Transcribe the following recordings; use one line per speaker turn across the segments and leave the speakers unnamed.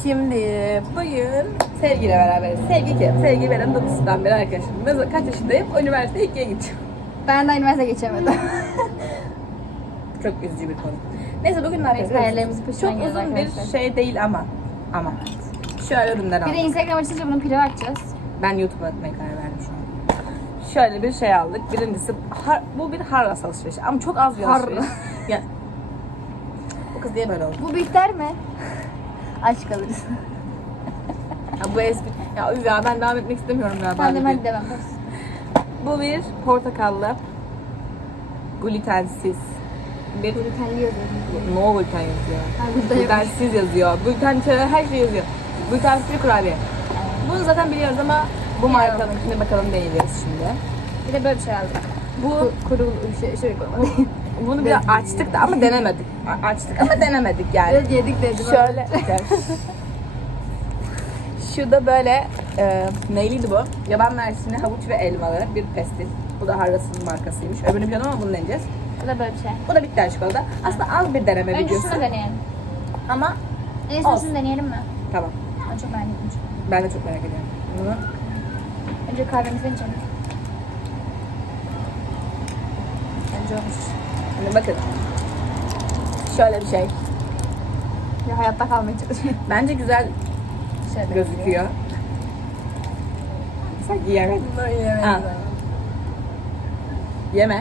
Şimdi bugün Sevgi ile beraberiz. Sevgi kim? Sevgi benim 9'dan beri arkadaşım. Ben kaç yaşındayım? Üniversite 2'ye gideceğim.
Ben de üniversite geçemedim.
Çok üzücü bir konu. Neyse bugün ne yapacağız?
hayallerimizi peşinden
Çok
gidiyoruz
uzun
arkadaşlar.
bir şey değil ama. Şöyle ürünler
Bir
aldık.
de Instagram açınca bunun piri açacağız.
Ben YouTube'a atmaya karar verdim şu an. Şöyle bir şey aldık. Birincisi bu bir Harras alışverişi ama çok az bir alışveriş. Ya, bu kız niye böyle oldu?
Bu biter mi? Aç kalırız.
Ya bu espri. Ya üf ya ben devam etmek istemiyorum galiba.
Ben de ben devam.
Bu bir portakallı glutensiz bir
Glutenli yazıyorum.
no gluten yazıyor.
Ha, gluten yok.
Glutensiz yazıyor. Gluten her şey yazıyor. Glutensiz bir kurabiye. Bunu zaten biliyoruz ama bu markanınkine bakalım deneyeceğiz şimdi.
Bir de böyle bir şey aldık.
Bu
Kurulu bir şey koymadım.
bunu bir açtık da ama denemedik. Açtık ama denemedik yani.
Evet yedik dedim.
Şöyle. Şu da böyle neyliydi bu? Yaban mersini, havuç ve elmalı bir pestil. Bu da Harras'ın markasıymış. Öbürünü biliyorum ama bunu deneyeceğiz.
Bu da böyle bir şey.
Bu da bitter çikolata. Aslında az bir deneme
Önce
videosu.
şunu deneyelim.
Ama
En
olsun.
son şunu deneyelim mi?
Tamam.
Ben çok merak ettim.
Ben de çok merak ediyorum. Bunu
Önce kahvemizden içelim. Bence olmuş.
hani bakın. Şöyle bir şey.
Ya hayatta kalmaya çalışıyorum.
Bence güzel
Şöyle
gözüküyor. Sanki yemedim.
Bunları yemeyiz.
Ha. Yeme.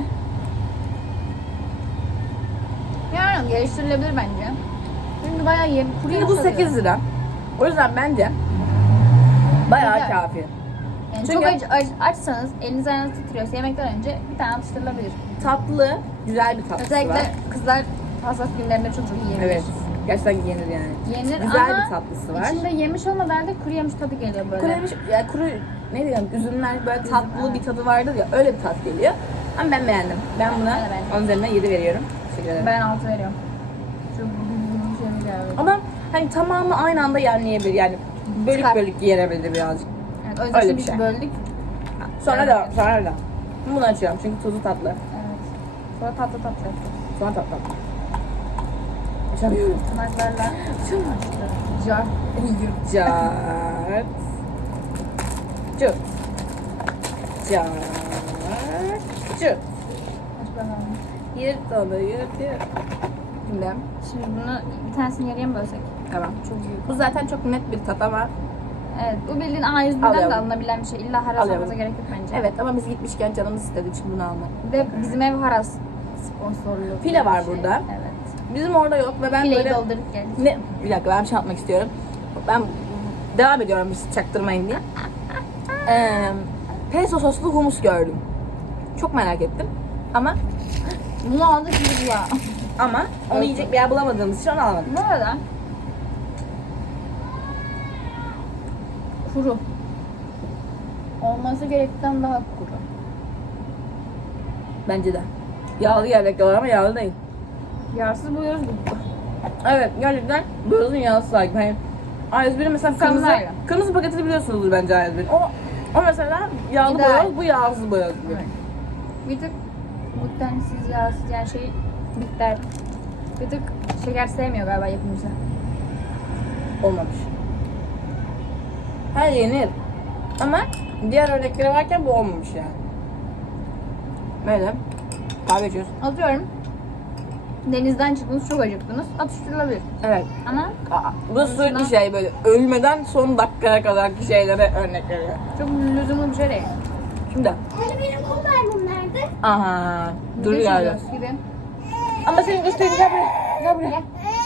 Yani geliştirilebilir bence. Çünkü bayağı kuru
Şimdi bu
yumuşadı.
8 lira. O yüzden bence bayağı
Güzel.
kafi.
Yani
Çünkü-
çok açsanız, eliniz ayağınız titriyorsa yemekten önce bir tane atıştırılabilir.
Tatlı, güzel bir tatlısı
Özellikle
var.
kızlar hassas günlerinde çok yiyebilir.
Evet. Gerçekten yenir yani.
Yenir
Güzel
ama
bir tatlısı var.
içinde yemiş olmadığı halde kuru yemiş tadı geliyor böyle.
Kuru yemiş, yani kuru ne diyeyim, üzümler böyle tatlı bir tadı vardır ya, öyle bir tat geliyor. Ama ben beğendim. Ben buna
Ben de beğendim.
10 üzerinden 7 veriyorum. Teşekkür ederim.
Ben 6 veriyorum. Çok bir şey geldi.
Ama hani tamamı aynı anda yenmeyebilir yani. Bölük
Çıkar.
bölük yenebilir birazcık.
Evet, o yüzden
Öyle
şimdi
bir şey.
böldük.
Sonra
Evet.
da, sonra da. Bunu açıyorum çünkü tuzu tatlı.
Evet. Sonra tatlı tatlı.
Sonra tatlı. Açamıyorum.
Tırnaklarla. Car.
Cart. Cırt. Cart. Cırt.
Aç bakalım.
Yırt onu yırt. Şimdi.
Şimdi bunu bir tanesini yarıya mı bölsek?
Tamam.
Çok büyük.
Bu zaten çok net bir tat ama
Evet, bu bildiğin A101'den
Alıyorum.
de alınabilen bir şey. İlla haras
Alıyorum.
olmasa gerek yok bence.
evet ama biz gitmişken canımız istedi için bunu almak.
Bir de bizim ev haras sponsorluğu.
File
bir
var
şey.
burada.
Evet.
Bizim orada yok ve ben
Fileyi
böyle
doldurduk geldik.
ne bir dakika ben bir şey atmak istiyorum. Ben devam ediyorum biz çaktırmayın diye. Pesto soslu humus gördüm. Çok merak ettim. Ama
Bunu aldık biz ya.
onu
Evet.
yiyecek bir yer bulamadığımız için onu almadım.
Bu arada kuru. Olması gerektiğinden daha kuru.
Bence de. Yağlı yerdekler var ama yağlı değil.
Yağsız buluyoruz bu.
Evet gerçekten beyazın yağlısı sanki. Hani A101'in mesela kırmızı,
Sanmayla.
kırmızı paketini biliyorsunuzdur bence A101'in. O mesela yağlı
İdeal.
boyoz, bu yağsız boyoz gibi.
Evet. Bir tık glutensiz, yağsız yani şey bitter. Bir tık şeker sevmiyor galiba yapımcısı.
Olmamış. Her yenir. Ama diğer örnekleri varken bu olmamış yani. Böyle. Kahve içiyoruz.
Atıyorum. Denizden çıktınız, çok acıktınız. Atıştırılabilir.
Evet.
Ama
Bu sürekli şey böyle ölmeden son dakikaya kadarki şeylere örnek veriyor.
çok lüzumlu bir şey değil.
Şimdi.
Hani benim kum barbum nerede?
Aha. Dur
Biz
yani.
yiyoruz, gidin.
Ama senin gösterin gel buraya. Gel buraya.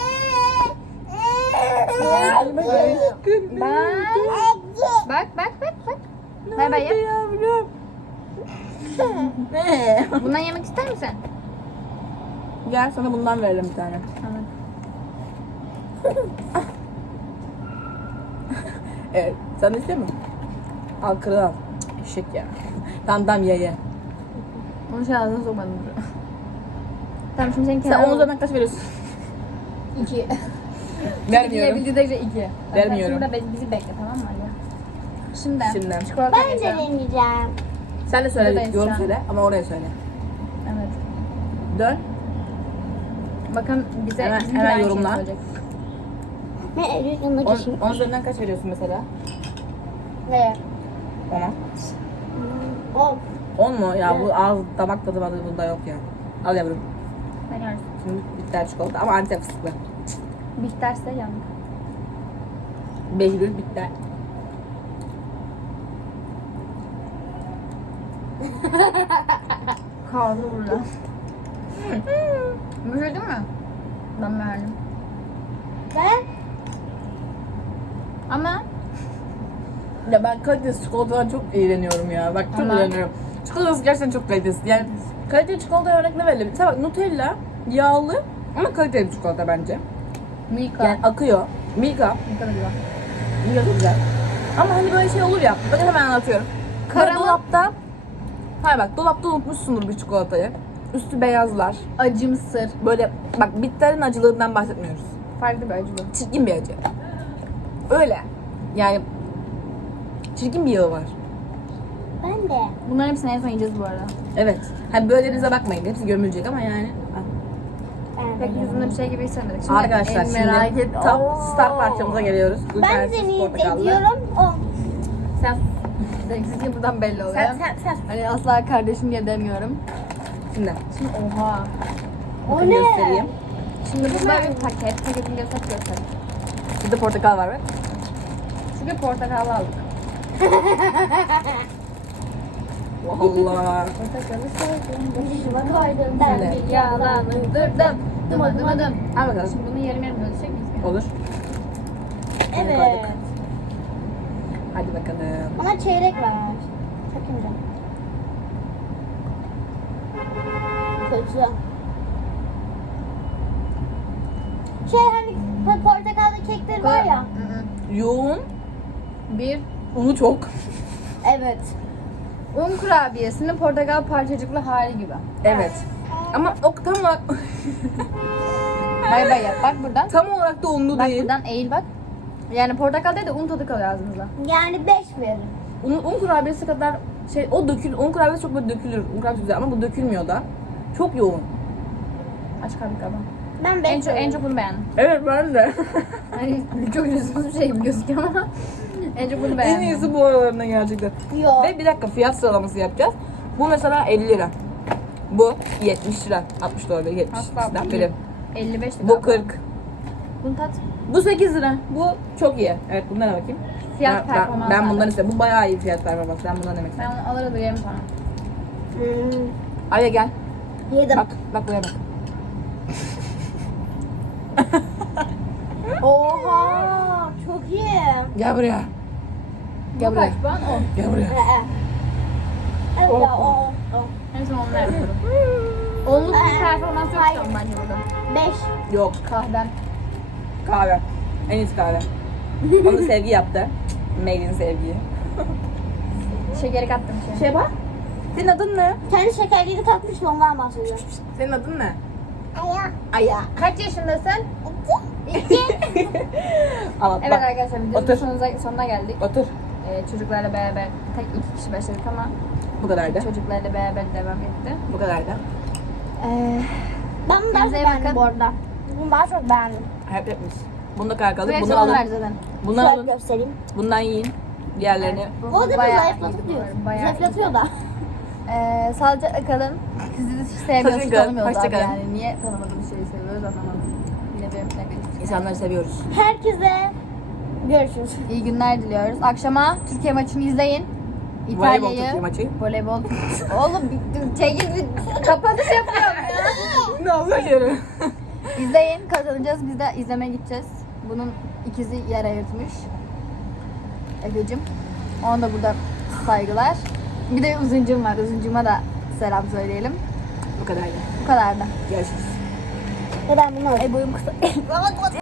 Bak. Bak. Bay bay yap.
Yavrum. Ne?
Bundan yemek ister misin?
Gel sana bundan verelim bir tane.
Tamam.
Evet. Sen de istiyor musun? Al kırıl al. Eşek ya. Tamam ye.
Onu şey ağzına sokmadım. Tamam şimdi senin
Sen
kenara...
10 üzerinden kaç veriyorsun?
2.
Vermiyorum.
Bildiği derece 2.
Vermiyorum.
Şimdi bizi bekle tamam mı Ali? Şimdi.
Şimdi.
Çikolata
Ben de
yiyeceğim.
deneyeceğim.
Sen de söyle,
Buradayız
yorum
şu an.
söyle ama oraya söyle.
Evet.
Dön.
Bakın bize
Hemen-
bizimki
hemen
aynı şeyi
yorumla.
söyleyecek.
Ne Eylül yanına geçeyim.
10 üzerinden kaç veriyorsun mesela?
Ne?
Ona.
10.
10 mu? Ya bu ağız damak tadı var bunda yok ya. Al yavrum.
Deniyoruz.
Şimdi bitter çikolata ama Antep fıstıklı.
Bitterse yandık.
Behlül bitter.
Kaldı burada. Bir şey değil mi? Ben beğendim.
Ben
Ama
Ya ben kalitesiz çikolatadan çok iğreniyorum ya. Bak çok
Ama-
iğreniyorum. Çikolatası gerçekten çok kalitesiz. Yani kaliteli çikolataya örnek ne verelim? Mesela bak Nutella yağlı ama kaliteli bir çikolata bence.
Milka.
Yani akıyor. Milka.
Milka da güzel.
Milka çok güzel. Ama hani böyle şey olur ya. Bakın hemen anlatıyorum. Böyle
Karamel-
dolapta. Hayır bak dolapta unutmuşsundur bir çikolatayı. Üstü beyazlar.
Acımsır.
Böyle bak bitterin acılığından bahsetmiyoruz.
Farklı bir acılı.
Çirkin bir acı. Öyle. Yani çirkin bir yağı var.
ben de.
Bunların hepsini en son yiyeceğiz bu arada.
Evet. Hani böylelerinize bakmayın. Hepsi gömülecek ama yani.
Ben
Pek
de.
yüzümde bir şey gibi hissetmedik. Şimdi
Arkadaşlar
en merak
şimdi
et.
tam
Oo.
star parçamıza geliyoruz.
Ben
Glutensiz
de niyet
portakallı.
ediyorum 10.
Sen renksizliği buradan belli oluyor.
Sen.
Hani asla kardeşim diye demiyorum.
Şimdi.
Şimdi oha.
Bakın
ne?
göstereyim.
Şimdi burada bir paket. Paketini göster.
Burada portakal var bak.
Çünkü portakallı aldık.
Allah.
Portakalı sevdim.
Başıma koydum ben
Evet.
bir
Yalanı durdum. Dımadım.
Al bakalım.
Şimdi bunu yarım bölüşecek miyiz?
Olur.
Evet.
Hadi bakalım.
Ama çeyrek var. Sakınca. Kötü. Şey hani portakallı kekler var ya.
Yoğun.
Bir
Unu çok.
Evet.
un kurabiyesinin portakal parçacıklı hali gibi.
Evet. Ama o tam olarak
Bay bay yap. Bak buradan.
tam olarak da unlu
Bak
değil.
buradan eğil bak. Yani portakal değil de un tadı kalıyor ağzımızda.
Yani 5 veririm.
Un kurabiyesi kadar şey o un kurabiyesi çok böyle dökülür. Un kurabiyesi güzel ama bu dökülmüyor da. Çok yoğun.
Aç kaldık ama.
Ben 5
En çok bunu beğendim.
Evet ben de.
Hani çok lüzumsuz bir şey gibi gözüküyor ama en çok bunu
En
beğendim.
iyisi bu aralarında gerçekten.
Yok.
Ve bir dakika fiyat sıralaması yapacağız. Bu mesela 50 lira. Bu 70 lira. 60 dolar 70
Asla
ikisinden
bu
biri.
55 lira.
Bu 40.
Bunu tat.
Bu 8 lira. Bu çok iyi. Evet bundan bakayım.
Fiyat
ben,
performans.
ben bundan istedim. Bu bayağı iyi fiyat performans. Ben bundan demek istedim.
Ben onu alır yerim sana.
Arya gel.
Yedim.
Bak buraya bak.
Oha. Çok iyi.
Gel buraya. Gel
Bu
buraya.
kaç puan? 10.
Gel buraya.
Evet ya o.
En son onunla yapıyorum. Onluk bir performans yok şu an bence burada.
5.
Yok.
Kahvem.
Kahve. En iyisi kahve. Onu Sevgi yaptı. Mailin Sevgi'yi.
Şekeri kattım şey.
Bak. Senin adın ne?
Kendi şekerliğini tatmıştı ondan bahsediyor.
Senin adın ne?
Aya.
Aya.
Kaç yaşındasın?
2.
Al
Evet
bak.
arkadaşlar videonun
Otur.
sonuna geldik.
Otur.
Çocuklarla beraber tek 2 kişi başladık ama
Bu kadar da.
çocuklarla beraber devam etti.
Bu kadar da.
Ben bunu daha çok
Kendinize iyi
beğendim
bakın.
bu arada. Bunu daha çok beğendim.
Hep yapmış. Bunu da karkalık.
Hepsi
Bunu alın.
onlar zaten.
Bundan
Şöyle
alın.
göstereyim.
Bundan yiyin. Diğerlerini.
Bu arada bu
bayağı
zayıflatıp
iyiydi
diyor.
bu arada, bayağı
Zayıflatıyor da.
Sağlıcakla kalın. Sizi sevmiyoruz,
Hoşça kalın,
tanımıyoruz
hoşça
abi
kalın.
yani. Niye tanımadığımız şeyi seviyoruz anlamadım. Yine benim ne
İnsanları seviyoruz.
Herkese görüşürüz.
İyi günler diliyoruz. Akşama Türkiye maçını izleyin.
Voleybol
İtalya'yı.
Türkiye maçı.
Voleybol. Oğlum bir kapanış yapıyorum ya.
Ne oldu yeri?
İzleyin, kazanacağız. Biz de izlemeye gideceğiz. Bunun ikizi yer ayırtmış. Efe'cim. Ona da burada saygılar. Bir de Uzuncum var. Uzuncuma da selam söyleyelim.
Bu kadar da.
Bu kadar da.
Görüşürüz.
Ve ben bunu alacağım.
Boyum kısa.